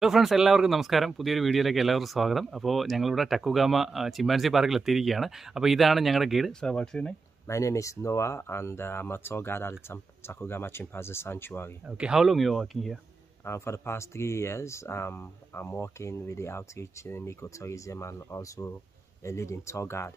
Hello friends, എല്ലാവർക്കും നമസ്കാരം. പുതിയൊരു വീഡിയോയിലേക്ക് എല്ലാവർക്കും സ്വാഗതം. അപ്പോൾ ഞങ്ങളിവിടെ ടക്കുഗാമ ചിമ്പാൻസി പാർക്കിൽ എത്തിയിരിക്കുകയാണ്. അപ്പോൾ ഇതാണ് ഞങ്ങളുടെ guide. Sir, what's your name? My name is Noah, and I'm a tour guide at the Tacugama Chimpanzee Sanctuary. Okay, how long you are working here? For the past 3 years, I'm working with the outreach in ecotourism and also a leading tour guide.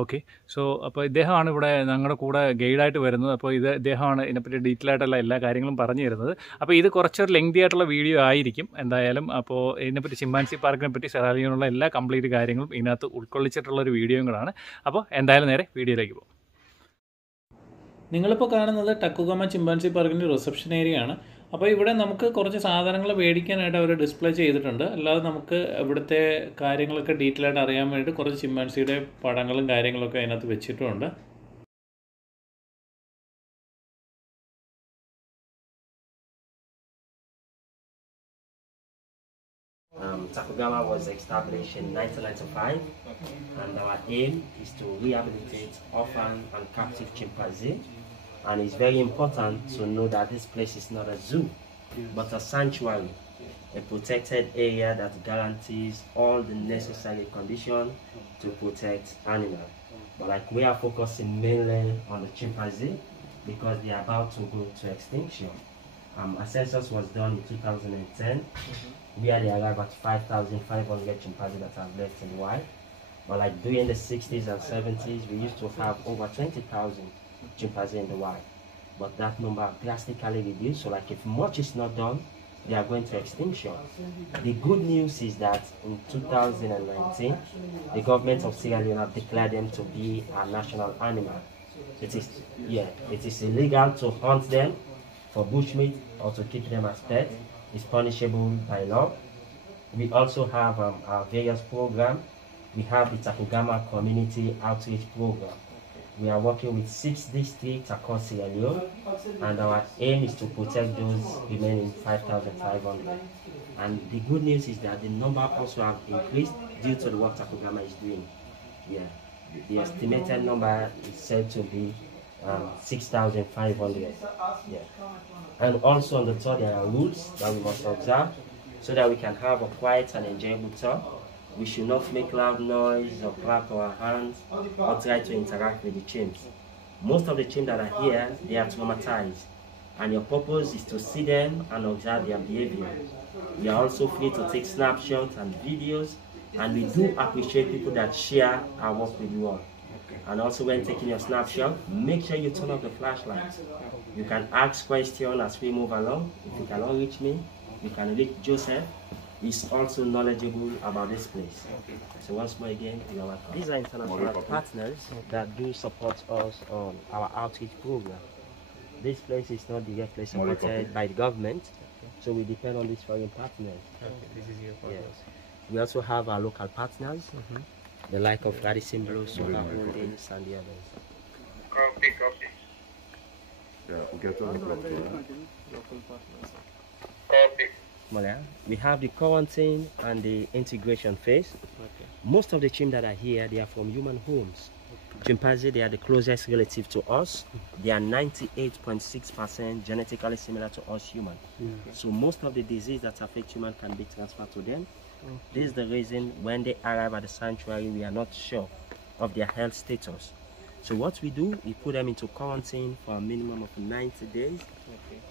Okay, so അപ്പോൾ ഇദ്ദേഹമാണ് ഇവിടെ ഞങ്ങളുടെ കൂടെ ഗൈഡായിട്ട് വരുന്നത്. അപ്പോൾ ഇദ്ദേഹമാണ് ഇതിനെപ്പറ്റി detail ആയിട്ടുള്ള എല്ലാ കാര്യങ്ങളും പറഞ്ഞു തരുന്നത്. അപ്പോൾ ഇത് കുറച്ചൊരു ലെങ്തി ആയിട്ടുള്ള വീഡിയോ ആയിരിക്കും എന്തായാലും. അപ്പോൾ ഇതിനെപ്പറ്റി ചിമ്പാൻസി പാർക്കിനെ പറ്റി സെറാ ലിയോണിലുള്ള എല്ലാ കംപ്ലീറ്റ് കാര്യങ്ങളും ഇതിനകത്ത് ഉൾക്കൊള്ളിച്ചിട്ടുള്ളൊരു വീഡിയോയും കൂടാണ്. അപ്പോൾ എന്തായാലും നേരെ വീഡിയോയിലേക്ക് പോകും. നിങ്ങളിപ്പോൾ കാണുന്നത് ടക്കുഗാമ ചിമ്പാൻസി പാർക്കിൻ്റെ റിസപ്ഷൻ ഏരിയ ആണ്. അപ്പോൾ ഇവിടെ നമുക്ക് കുറച്ച് സാധനങ്ങൾ മേടിക്കാനായിട്ട് അവർ ഡിസ്പ്ലേ ചെയ്തിട്ടുണ്ട്. അല്ലാതെ നമുക്ക് ഇവിടുത്തെ കാര്യങ്ങളൊക്കെ ഡീറ്റെയിൽ ആയിട്ട് അറിയാൻ വേണ്ടി കുറച്ച് ചിമ്പാൻസിയുടെ പടങ്ങളും കാര്യങ്ങളൊക്കെ അതിനകത്ത് വെച്ചിട്ടുമുണ്ട്. Tacugama was established in 1995, and our aim is to rehabilitate orphan and captive chimpanzee. And it's very important to know that this place is not a zoo, but a sanctuary, a protected area that guarantees all the necessary conditions to protect animals. But like we are focusing mainly on the chimpanzee because they are about to go to extinction. A census was done in 2010, where they arrived at 5,500 chimpanzees that are left in the wild. But like during the 60s and 70s, we used to have over 20,000 chimpanzees in the wild. But that number drastically reduced, so like if much is not done, they are going to extinction. The good news is that in 2019, the government of Sierra Leone have declared them to be a national animal. It is illegal to hunt them for bushmeat or to keep them as pets. Is punishable by law. We also have our various programs. We have the Tacugama Community Outreach Program. We are working with 6 districts across Sierra Leone, and our aim is to protect those remaining 5,500. And the good news is that the number also have increased due to the work Tacugama is doing. Yeah, the estimated number is said to be 6,500. Yeah. And also on the tour there are rules that we must observe so that we can have a quiet and enjoyable tour. We should not make loud noise or clap our hands or try to interact with the chimps. Most of the chimps that are here, they are traumatized, and your purpose is to see them and observe their behavior. We are also free to take snapshots and videos, and we do appreciate people that share our work with you all. And also when taking your snapshot, make sure you turn off the flashlights. You can ask questions as we move along. If you cannot reach me, you can reach Joseph. He's also knowledgeable about this place. So once more again, you are welcome. These are international partners that do support us on our outreach program. This place is not directly supported by the government, so we depend on these foreign partners. This is your Yes. We also have our local partners, the like of Radisson Blu, Solar Holdings, and the others. Copy. Yeah, we'll get on the block here. Copy. We have the quarantine and the integration phase. Most of the chimps that are here, they are from human homes. Chimpanzee, they are the closest relative to us. They are 98.6% genetically similar to us humans. So most of the disease that affect humans can be transferred to them. This is the reason when they arrive at the sanctuary, we are not sure of their health status. So what we do, we put them into quarantine for a minimum of 90 days.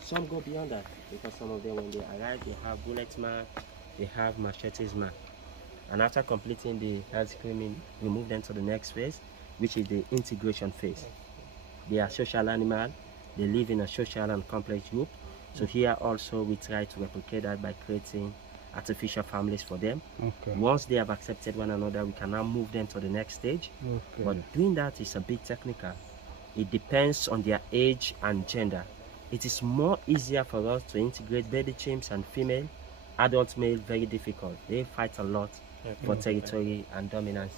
Some go beyond that because some of them, when they arrive, they have bullet marks, they have machetes mark. And after completing the health screening, we move them to the next phase, which is the integration phase. They are social animals. They live in a social and complex group. So here also we try to replicate that by creating artificial families for them. Once they have accepted one another, we can now move them to the next stage. But doing that is a bit technical. It depends on their age and gender. It is more easier for us to integrate baby chimps and female. Adult male, very difficult. They fight a lot for territory and dominance.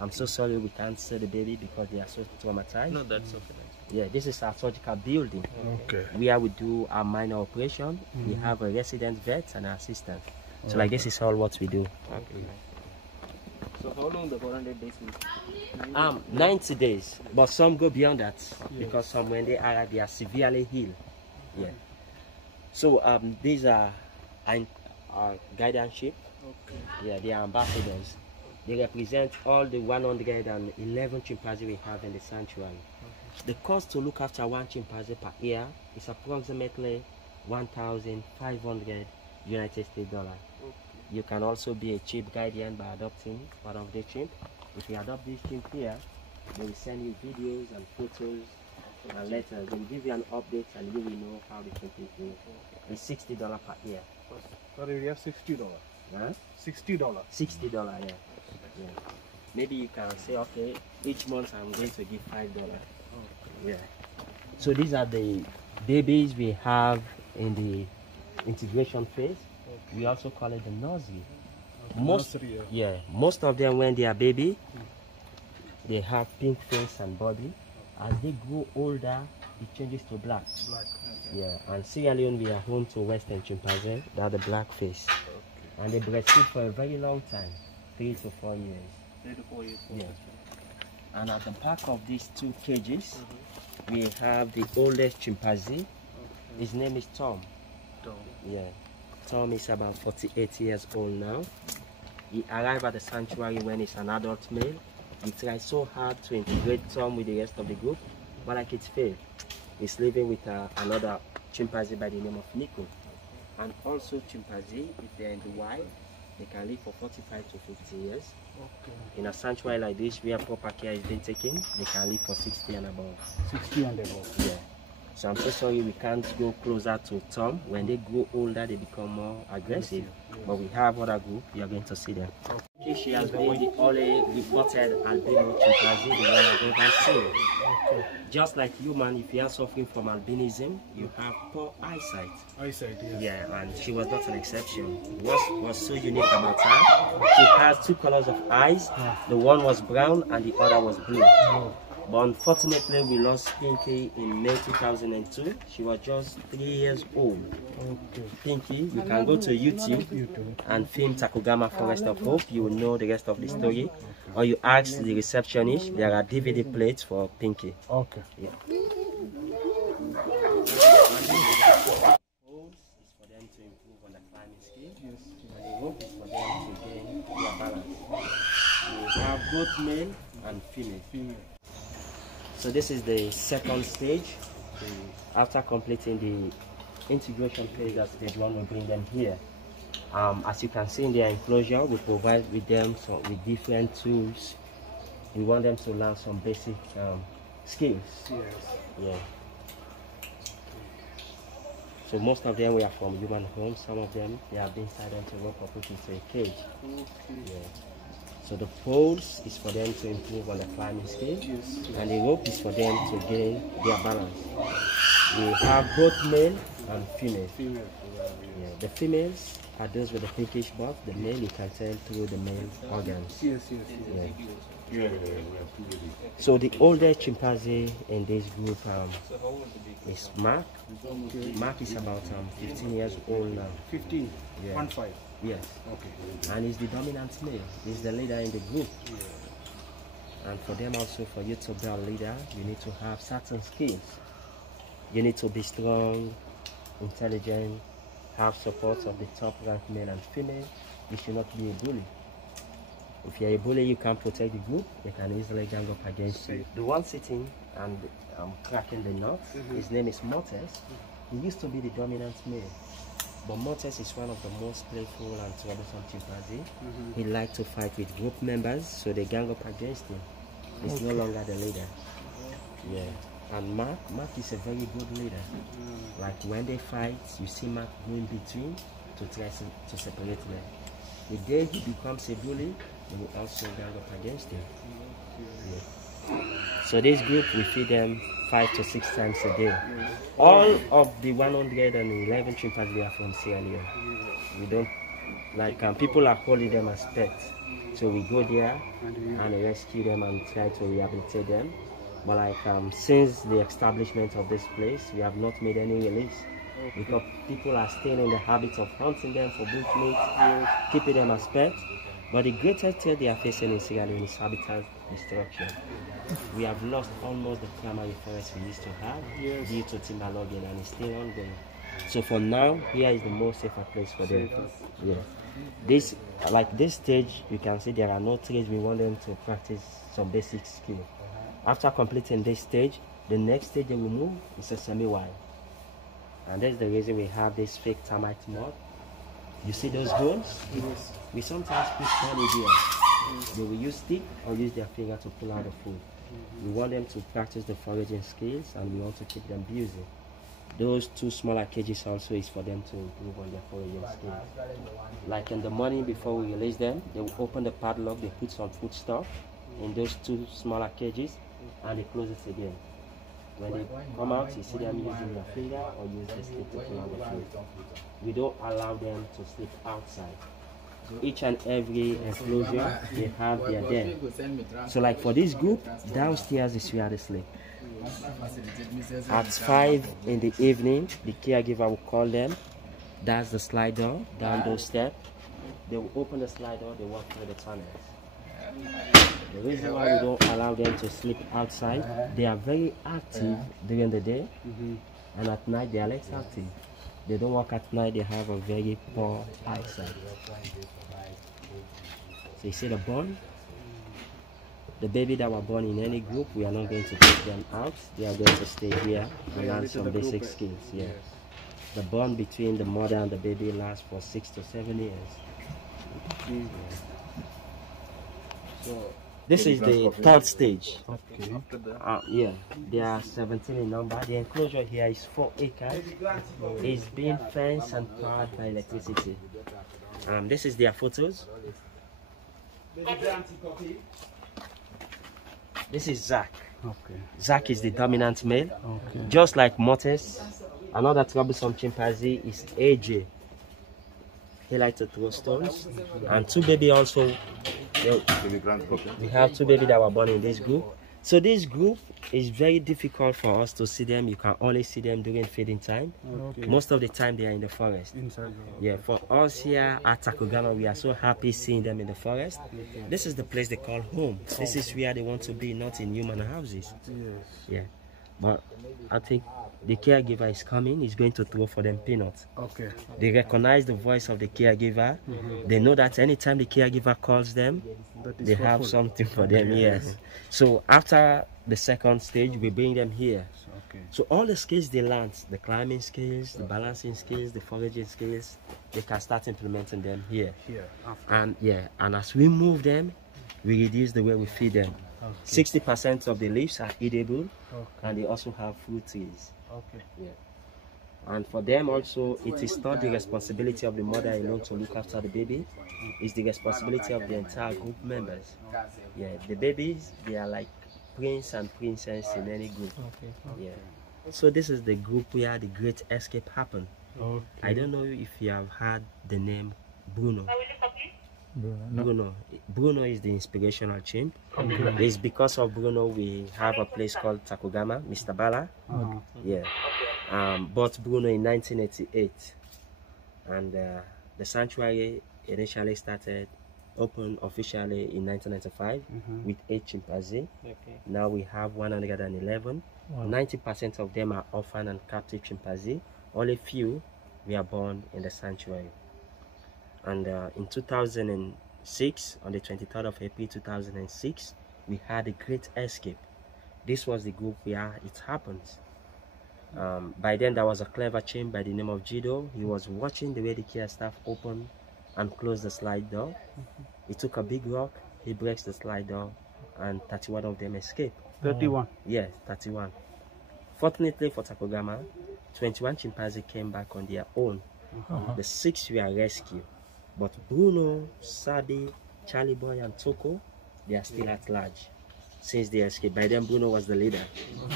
I'm so sorry we can't see the baby because they are so traumatized. No, that's okay. Yeah, this is our surgical building. Where we do our minor operation. We have a resident vet and an assistant. So like this is all what we do. So how long the 400 days will? 90 days, but some go beyond that because some when they arrive they are severely ill. Yeah. So these are guardianship. Okay. Yeah, they are ambassadors. They represent all the 111 chimpanzees we have in the sanctuary. The cost to look after one chimpanzee per year is approximately 1,500 United States dollars. Okay. You can also be a chimp guardian by adopting one of the chimp. If you adopt this chimp here, they will send you videos and photos and letters. They will give you an update and you will know how the chimp is doing. It's $60 per year. Per area, $60. Huh? $60. $60, yeah. Yeah. Maybe you can say, okay, each month I'm going to give $5. Yeah. So these are the babies we have in the integration phase. We also call it the nursery. Nursery, Yeah, most of them when they are baby, they have pink face and body. As they grow older, it changes to black. Black. Yeah, and Sierra Leone, we are home to Western chimpanzee. They are the black face. And they breastfeed for a very long time, 3 to 4 years. 3 to 4 years. Yeah. And at the back of these 2 cages, we have the oldest chimpanzee. His name is Tom. Tom. Yeah. Tom is about 48 years old now. He arrived at the sanctuary when he's an adult male. We tried so hard to integrate Tom with the rest of the group, but like it failed. He's living with another chimpanzee by the name of Nico. And also chimpanzee, if they're in the wild, they can live for 45 to 50 years. Okay. In a sanctuary like this, where proper care is being taken, they can live for 60 and above. 60 and above. Yeah. So I'm so sorry we can't go closer to Tom. When they grow older, they become more aggressive. But we have other group, you are going to see them. Okay, she has been the only reported albino chimpanzee the one I've ever seen. Okay. Just like human, if you are suffering from albinism, you have poor eyesight. Eyesight, yes. Yeah, and she was not an exception. What was so unique about her, she has 2 colors of eyes. The one was brown and the other was blue. But unfortunately, we lost Pinky in May 2002. She was just 3 years old. Okay. Pinky, you can go to YouTube and film Tacugama Forest of Hope. You will know the rest of the story. Or you ask the receptionist, there are DVD plates for Pinky. Okay. Yeah. Holds is for them to improve on the climbing skill. And the rope is for them to gain their balance. We have both male and female. So this is the second stage. After completing the integration phase at stage 1, we bring them here. As you can see in their enclosure, we provide with them with different tools. We want them to learn some basic skills. Yes. Yeah. So most of them we are from human homes. Some of them they have been silenced to work or put into a cage. Okay. Yeah. So the poles is for them to improve on the climbing skill, and the rope is for them to gain their balance. We have both male and female. Female. Yeah. The females are those with the pinkish buff. The male you can tell through the male organs. Yes. Yeah. So the oldest chimpanzee in this group is Mark. Mark is about 15 years old now. 15. Yeah. 1-5. Yes. Okay. And he's the dominant male. He's the leader in the group. And for them also, for you to be a leader, you need to have certain skills. You need to be strong, intelligent, have support of the top ranked male and female. You should not be a bully. If you're a bully, you can't protect the group. They can easily gang up against you. The one sitting and cracking the nuts, his name is Mortis. He used to be the dominant male. But Mortis is one of the most playful and troublesome chimpanzee. He likes to fight with group members, so they gang up against him. He's no longer the leader. Yeah. And Mark is a very good leader. Like when they fight, you see Mark go in between to try to separate them. The day he becomes a bully, they will also gang up against him. Yeah. So this group, we feed them 5 to 6 times a day. All of the 111 chimpanzees are from Sierra Leone. We don't, like people are holding them as pets. So we go there and rescue them and try to rehabilitate them. But like since the establishment of this place, we have not made any release. Because people are still in the habit of hunting them for bushmeat, keeping them as pets. But the greatest threat they are facing in Sierra Leone is habitat destruction. We have lost almost the primary forest we used to have due to timber logging, and it's still ongoing. So for now, here is the most safer place for them. Yeah. This, like this stage, you can see there are no trees. We want them to practice some basic skill. After completing this stage, the next stage they will move is a semi-wild. And that's the reason we have this fake termite mob. You see those holes? Yes. We sometimes put honey here. They will use stick or use their finger to pull out the food. We want them to practice the foraging skills, and we want to keep them busy. Those two smaller cages also is for them to improve on their foraging skills. Like in the morning before we release them, they will open the padlock, they put some food stuff in those two smaller cages, and they close it again. When they come out, you see them using their finger or use the stick to pull out the food. We don't allow them to sleep outside. Each and every enclosure, they have their den. So like for this group, downstairs is where they sleep. At 5 in the evening, the caregiver will call them. That's the slide door down those steps. They will open the slide door, they walk through the tunnels. The reason why we don't allow them to sleep outside, they are very active during the day, and at night they are less active. They don't walk at night, they have a very poor eyesight. So you see the born? The baby that were born in any group, we are not going to take them out. They are going to stay here and learn some basic skills. Yeah. The bond between the mother and the baby lasts for 6 to 7 years. Yeah. So this is the third stage. Okay. Yeah, there are 17 in number. The enclosure here is 4 acres. It's being fenced and powered by electricity. This is their photos. This is Zach. Okay. Zach is the dominant male. Okay. Just like Mortis, another troublesome chimpanzee is AJ. He likes to throw stones. And 2 baby also. We have 2 baby that were born in this group. So this group is very difficult for us to see them. You can only see them during feeding time. Okay. Most of the time they are in the forest. Yeah, for us here at Tacugama, we are so happy seeing them in the forest. Okay. This is the place they call home. This is where they want to be, not in human houses. Yes. Yeah, but I think the caregiver is coming. He's going to throw for them peanuts. Okay. They recognize the voice of the caregiver. They know that anytime the caregiver calls them, they have something for them. Yes. So after the second stage, we bring them here. Okay. So all the skills they learned, the climbing skills, the balancing skills, the foraging skills, they can start implementing them here. And yeah, and as we move them, we reduce the way we feed them. 60% of the leaves are edible, and they also have fruit trees. Okay. Yeah. And for them also, it is not the responsibility of the mother alone to look after the baby. It's the responsibility of the entire group members. Yeah, the babies, they are like prince and princess in any group. Okay. Yeah. So this is the group where the great escape happened. Okay. I don't know if you have heard the name Bruno. No. Bruno is the inspirational chimp. Okay. It's because of Bruno we have a place called Tacugama, Mr. Bala. Yeah. Bought Bruno in 1988, and the sanctuary initially started open officially in 1995 with 8 chimpanzees. Okay. Now we have 111. 90% of them are orphan and captive chimpanzees. Only few were born in the sanctuary. And in 2006, on the 23rd of April 2006, we had a great escape. This was the group where it happened. By then there was a clever chimp by the name of Jido. He was watching the way the care staff opened and closed the slide door. He took a big rock, he breaks the slide door, and 31 of them escaped. 31? Yes, 31. Fortunately for Tacugama, 21 chimpanzees came back on their own. The 6 were rescued. But Bruno, Sabi, Charlie Boy, and Toko, they are still at large since they escaped. By then, Bruno was the leader.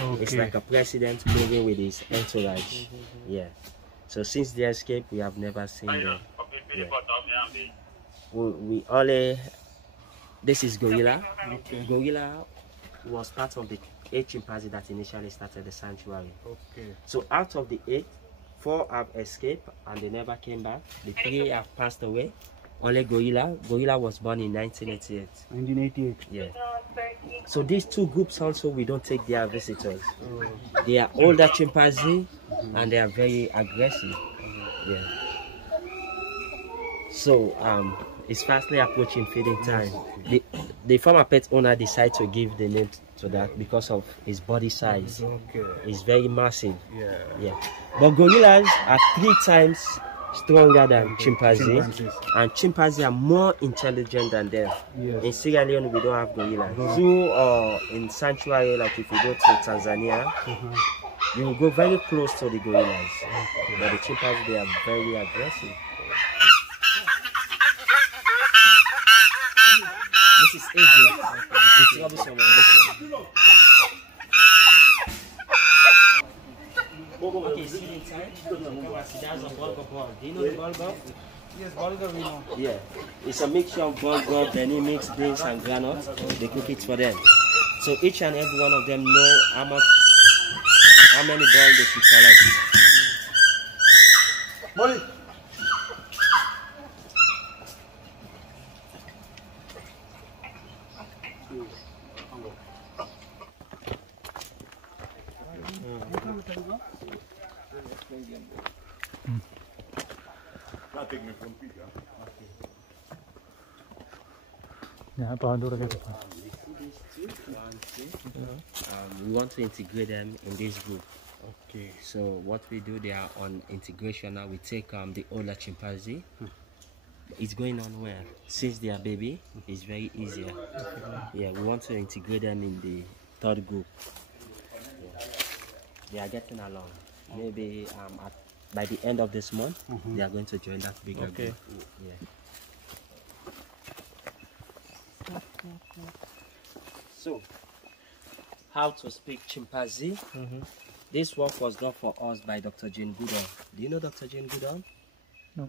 Okay. It's like a president moving with his entourage. Yeah. So since they escaped, we have never seen them. Yeah. We only. This is Gorilla. Okay. Gorilla was part of the 8 chimpanzees that initially started the sanctuary. Okay. So out of the 8, 4 have escaped and they never came back. The 3 have passed away. Only Gorilla was born in 1988. 1988. Yeah. So these two groups also, we don't take their visitors. They are older chimpanzee and they are very aggressive. Yeah. So it's fastly approaching feeding time. The former pet owner decided to give the name to that because of his body size. It's very massive. Yeah. But gorillas are 3 times stronger than chimpanzees, and chimpanzees are more intelligent than them. In Sierra Leone, we don't have gorillas. Zoo or in sanctuary, like if you go to Tanzania, you will go very close to the gorillas. But the chimpanzees, they are very aggressive. This is AJ. This is Robinson. Okay, it's feeding time. That's a bulgur ball. Do you know the bulgur? Yes, bulgur we know. Yeah. It's a mixture of bulgur, Benny mix, beans, and granules. They cook it for them. So each and every one of them know how many balls they should collect. Molly. We want to integrate them in this group. Okay. So what we do, they are on integration now. We take the older chimpanzee. It's going on well. Since they are baby, it's very easier. Yeah, we want to integrate them in the 3rd group. Yeah. They are getting along. Maybe by the end of this month, they are going to join that bigger group. Yeah. So, how to speak chimpanzee? This work was done for us by Dr. Jane Goodall. Do you know Dr. Jane Goodall? No.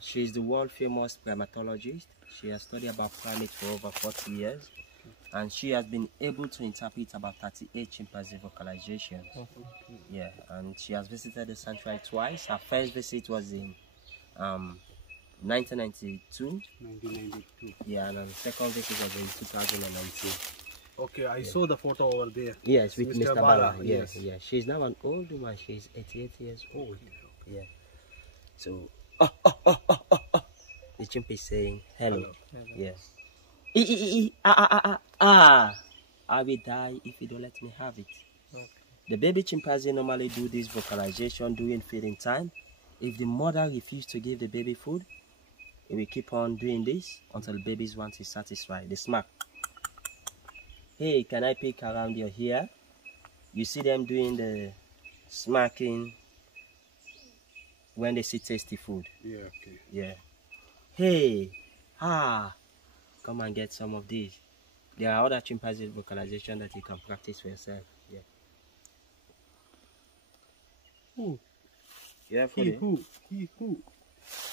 She is the world famous primatologist. She has studied about primates for over 40 years. And she has been able to interpret about 38 chimpanzee vocalizations. Yeah, and she has visited the sanctuary twice. Her first visit was in 1992. Yeah, and the second visit was in 2019. Okay, I saw the photo over there. Yes, with Mr. Bala. Yes. Yeah. She's now an old woman. She's 88 years old. Yeah. So, the chimp is saying hello. Yes. I will die if you don't let me have it. The baby chimpanzee normally do this vocalization during feeding time. If the mother refuses to give the baby food, it will keep on doing this until the baby's want is satisfied. They smack. Hey, can I pick around your hair? You see them doing the smacking when they see tasty food. Yeah, okay. Yeah. Hey, come and get some of these. There are other chimpanzee vocalization that you can practice for yourself. Yeah. Who? Yeah, for He who?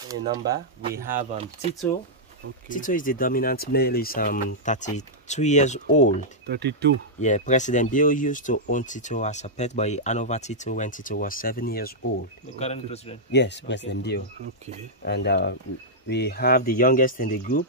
the number we have Tito. Okay. Tito is the dominant male. Is 32 years old. 32. Yeah, President Bill used to own Tito as a pet, but he handed over Tito when Tito was 7 years old. The current president. Yes, President Bill. Okay. And we have the youngest in the group,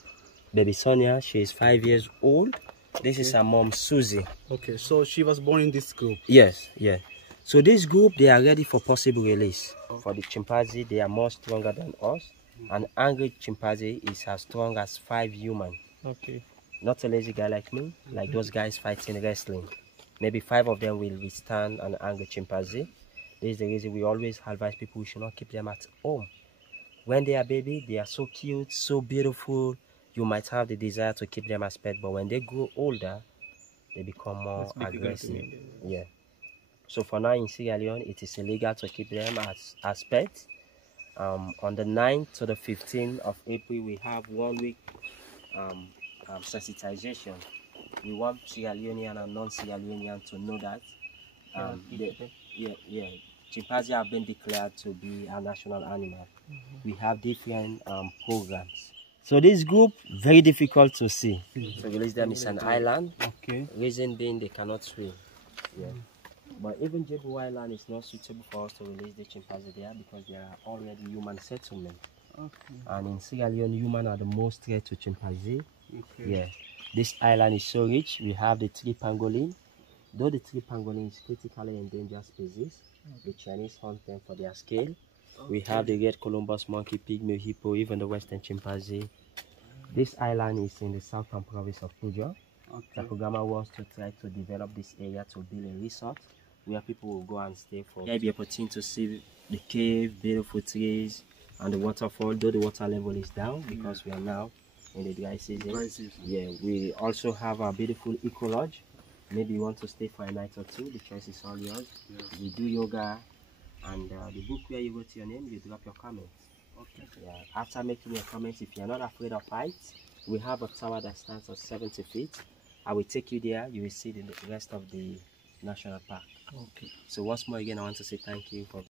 baby Sonia. She is 5 years old. This is her mom, Susie. Okay, so she was born in this group. Yes, yeah. So this group, they are ready for possible release. For the chimpanzee, they are more stronger than us. An angry chimpanzee is as strong as 5 humans. Okay. Not a lazy guy like me, like those guys fighting wrestling. Maybe 5 of them will withstand an angry chimpanzee. This is the reason we always advise people we should not keep them at home. When they are baby, they are so cute, so beautiful. You might have the desire to keep them as pets, but when they grow older, they become more aggressive. Yeah. So for now in Sierra Leone, it is illegal to keep them as pets. On the 9th to the 15th of April, we have 1 week sensitization. We want Sierra Leonean and non-Sierra Leonean to know that chimpanzee have been declared to be a national animal. We have different programs. So this group, very difficult to see. So release them is an island. Okay. Reason being they cannot swim. Yeah. But even Jebu Island is not suitable for us to release the chimpanzee there because there are already human settlements. Okay. And in Sierra Leone, humans are the most threat to chimpanzee. Okay. Yeah. This island is so rich. We have the tree pangolin. Though the tree pangolin is critically endangered species, the Chinese hunt them for their scale. We have the red Columbus monkey, pygmy hippo, even the western chimpanzee. This island is in the southern province of Pujo. Tacugama wants to try to develop this area to build a resort where people will go and stay for. There will be opportunity to see the cave, beautiful trees, and the waterfall, though the water level is down because we are now in the dry season. Yeah, we also have a beautiful eco lodge. Maybe you want to stay for a night or two, the choice is all yours. We do yoga, and the book where you wrote your name, you drop your comments. Okay. Yeah. After making your comments, if you're not afraid of heights, we have a tower that stands on 70 feet. I will take you there. You will see the rest of the national park. Okay. So once more again, I want to say thank you for